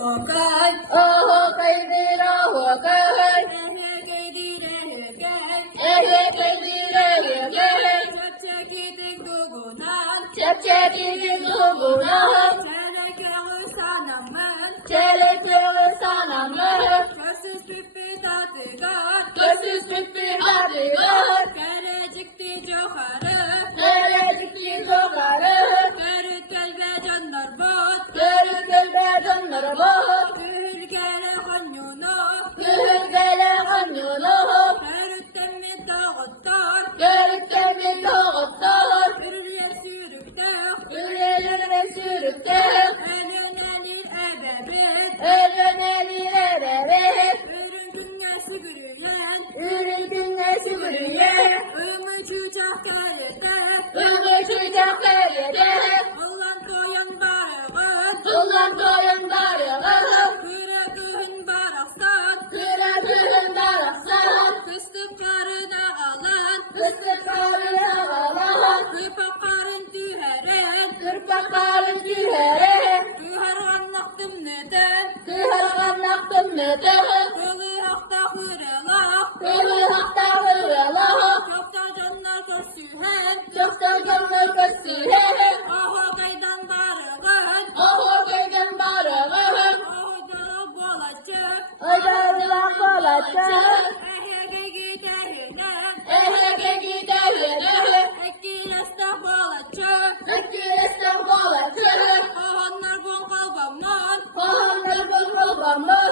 وكان كيديرا وكان كيديرا شبشبي دوغونان تلك سانمان Körsüz pipi tatıgan Körsüz pipi tatıgan Gelecekti jokarı Gelecekti jokarı Körük kelbe canlar bot Körük kelbe canlar bot Külgele kanyonu Külgele kanyonu Körükten mi dağıttar Körükten mi dağıttar Yürüye sürükte Yürüye sürükte Elenelil edebet Elenelil edebet Ürün dünyası gürüyen Ürün dünyası gürüyen Ömür çucak kalede Ömür çucak kalede Ulan koyun barığı Ulan koyun barığı Kürekün baraksan Kürekün baraksan Kıstıklarına alan Kıstıklarına alan Kırpakların tüheren Kırpakların tüheren Tüher anlaktım neden Tüherganlaktım neden Kılı hakta hırılak Kılı hakta hırılak Çokta canlar kösühen Çokta canlar kösühen Aho kaydan barığın Aho kaydan barığın Aho dara bolacak Aydarılan olacak Ehege giderine Ehege giderine Ekileste bolacak Ekileste olacak Ahonlar bon kalbamdan Pahanlar bulmamın